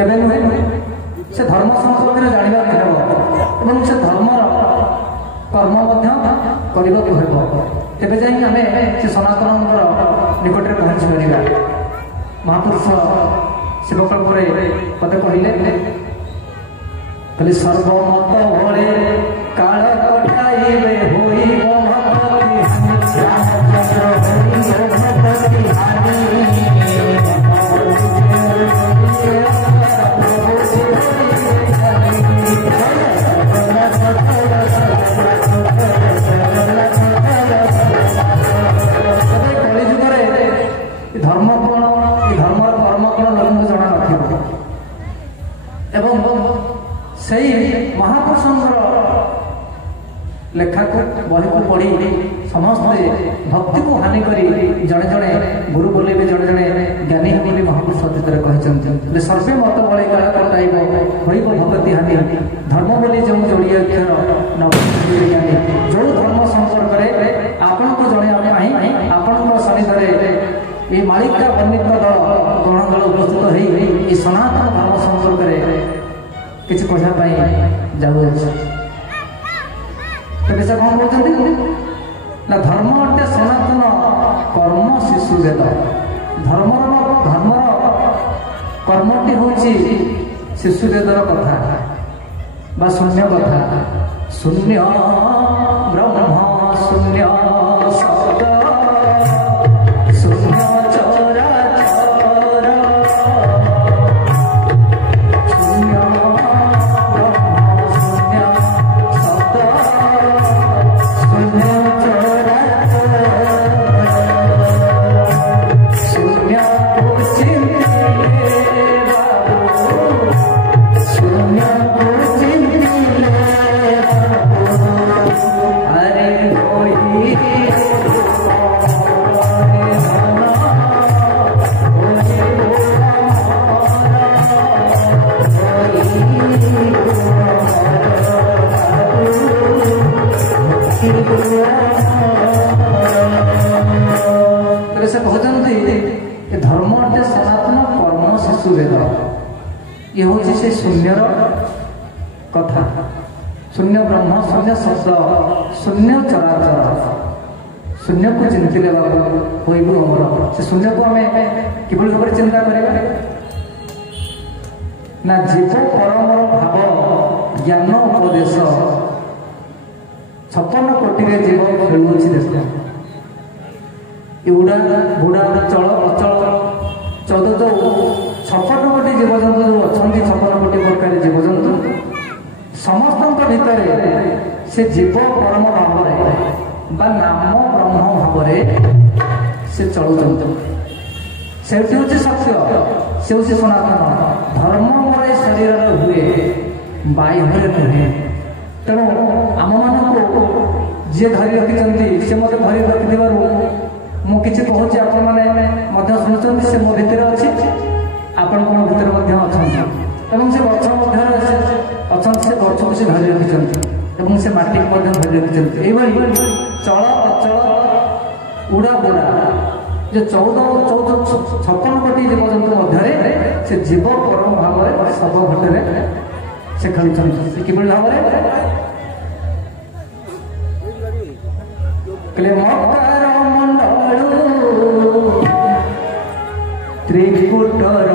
केवे नुहे से धर्म संपर्क में जानवा एवं से धर्मर कर्म करने तेज जाए आम से सनातन निकट में पहुँची पार महापुरुष शिवकल्प पदे कहले सर्वमत भले काल कटाइबे होइब धर्म कौन धर्म कर्म कौन लोक जना एवं से महापुरुषर लेखा को बही को पढ़ी समस्ते भक्ति को हानि करी जड़े जड़े गुरु बोले जड़े जड़े ज्ञानी बोली महापुरुष अतीत कहते सर्वे मत बड़े काल कटाइब होइब भगति हानि धर्म बोली जो जोड़ी अक्षर ज्ञानी जो धर्म संपर्क आपण को जड़े आपण सन्निधि ये मालिका वर्णित गण दल उपस्थित हो सनातन धर्म संपर्क किसी कहना जाऊँ तेज से कौन कहते ना धर्म अटे सनातन कर्म शिशु वेद धर्म कर्मटी हूँ शिशु वेदर कथा बा शून्य कथा शून्य ब्रह्म शून्य शब्द शून्य धर्म अटे सनातन कर्म शिशु वेद ये हूँ से शून्यर कथा शून्य ब्रह्म शून्य शब्द शून्य चराचर शून्य को चिंती लेवार से शून्य को आम किभली भाव में चिंता करा ना जीव परमर भाव ज्ञान उपदेश 56 कोटी जीव खेलुची देश उड़ा बुढ़ा चल अचल 56 कोटी जीवजंतु जो अच्छा 56 कोटी प्रकार जीवजंतु समस्त भितर से जीव परम भाव नाम ब्रह्म भाव से चलुं से हूँ सत्य से हूँ सनातन धर्म मोर शरीर हुए बाह्य नुहे तेणु आम मान जी धरी रखी से मत धरी रखि मुझे कहूँ आपण मैंने शुणुंट से मो भितर अच्छी आपण कौन भितर अच्छा से गच अच्छा से गच को धरी रखी से माटी को धरी रखी ये चल अचल उड़ा बुड़ा जो 56 कोटी जीवजंतु मध्य से जीव परम भाव सब घटे से खेलुं कि भाव त्रिकुटर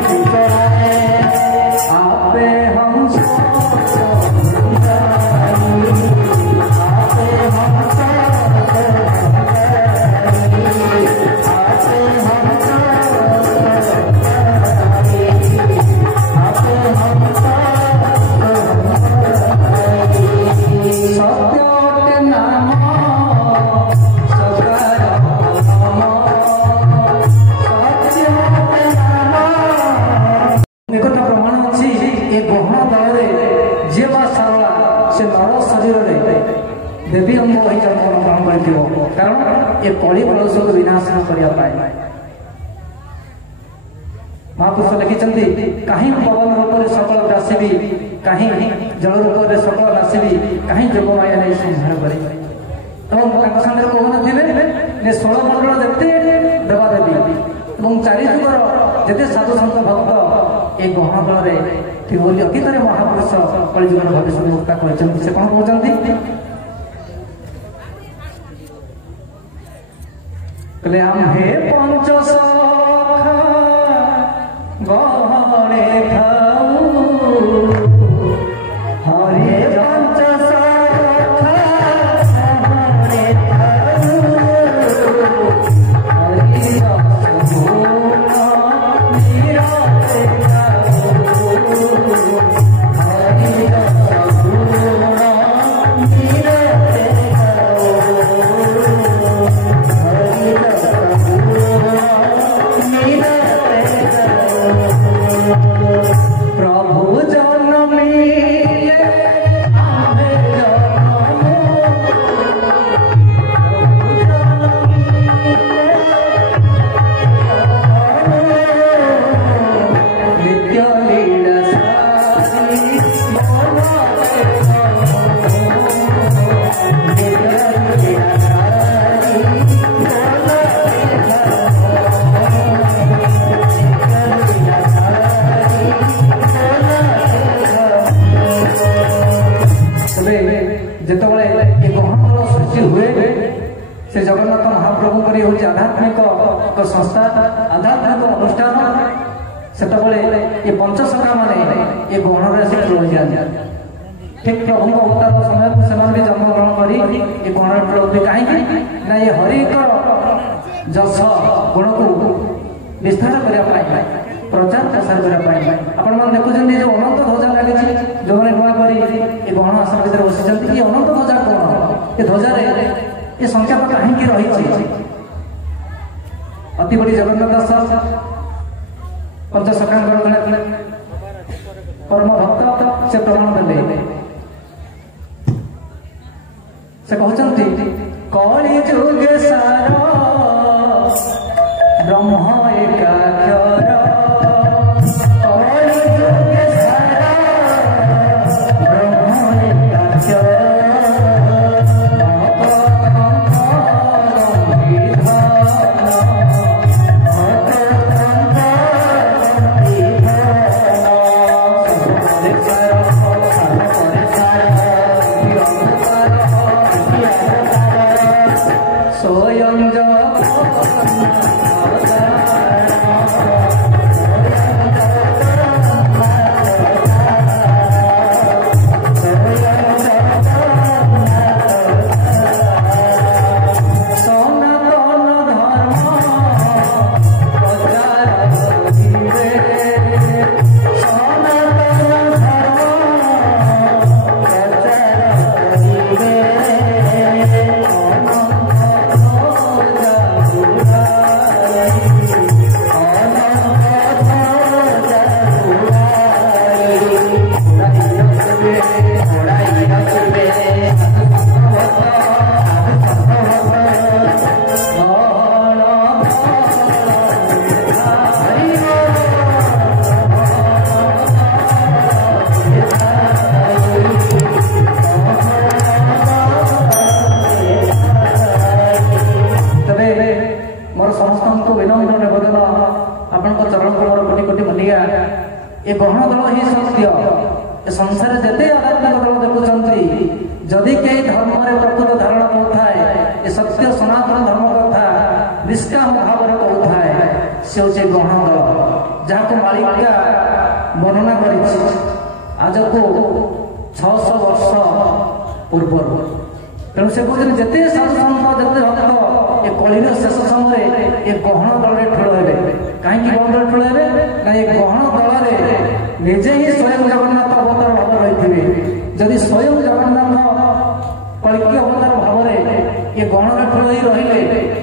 Thank you. ए कली कलुष को विनाश करने महापुरुष लिखिंट कहीं पवन रूप से सकल ग्रासीबी कहीं जल रूप से सकल नासीबी कहीं जोगमाया नहीं संहार करे सामने कहते 16 मंडल जिते देवादेवी और 4 जुगर जिते साधु सन्त भक्त ए गहन दल अतीत महापुरुष कलिजुगर भविष्य मुक्ता कहते से कौन कहते कहले आम्हे पंचसखा गहने खाऊ हरे पंचसखा गहने खाऊ हरि रस गुण निरते खाऊ हरि रस गुण निरते प्रभु जन्मी आमे नित्य लीला सारी जितेबाला ये गहन दल सृष्टि हुए से जगन्नाथ महाप्रभु हूँ आध्यात्मिक संस्था आध्यात्मिक अनुष्ठान से ये पंचसखा माने ये गहन आसिक रही जाए ठीक प्रभु अवतार समय से भी जन्मग्रहण कर ये गहन रही कहीं ना ये हरि जस गुण को विस्तार करने प्रचार प्रसार करने आपण मैंने देखुं जो अनंत ध्वजा लगी जो मैंने नुआ कर गहन आसन भर बसी ये अनंत ध्वजा कौन ये ध्वजा ये संख्या कहीं रही अति बड़ी जगन्नाथ दास पंचसखा परम भक्त से प्रमाण देले से कहते कली जुगे सार ब्रह्म एकाक्षर ये गहन दल ही सत्य संसार जिते आध्यात्मिक दल देखुं जदि कई धर्म प्रकृत धारण करें ये सत्य सनातन धर्म कथा निष्काम भाव में कहता से हूँ गहन दल जहाँ को मालिका वर्णना कर आज को 600 वर्ष पूर्व तेणु से कहते जिते साधु संत जिते भक्त ये कलिर शेष समय ये गहन दल ठूल हे कहीं गहन दल ठूल हे ना ये गहन दल निजे ही स्वयं जगन्नाथ अवतार भाव रही जदि स्वयं जगन्नाथ कल्कि अवतार भाव में ये गहन ठूल रही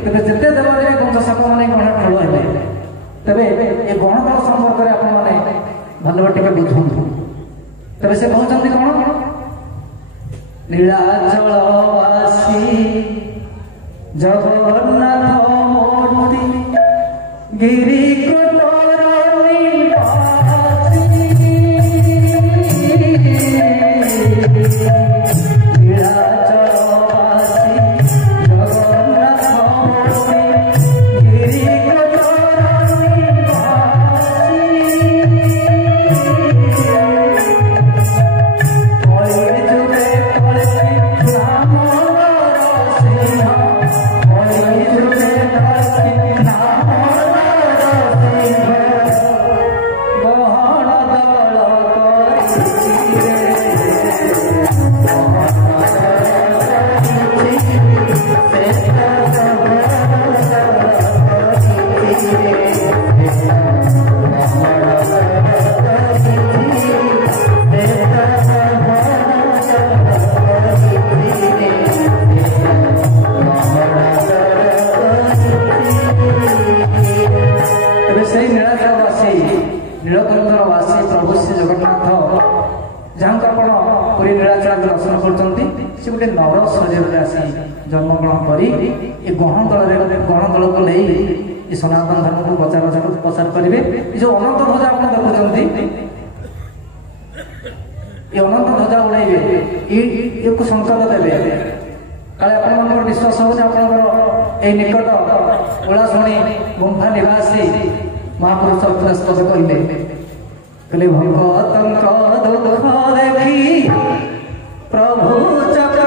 तेज जिते देवादेवी पंचसखा मैंने गहन ठूल हे तेरे ये गहन दल संपर्क में आपने भल टे बुझु तेरे से कहते कौन नीलाचलवासी जगन्नाथ मूर्ति गिरी नीलकंठवासी प्रभु श्री जगन्नाथ जहाँ पूरी नीलाचल दर्शन कर गोटे नर शरीर में आसी जन्मग्रहण कर गहन दल को नहीं सनातन धर्म को प्रचार करेंगे। जो अनंत ध्वजा आप देखुं अनंत ध्वजा उड़े संकल्प देवे काले आप विश्वास हो निकट ओला शुणी गुंफा निवासी महापुरुष पद कहले भगतंक दुख देखी प्रभु चक्र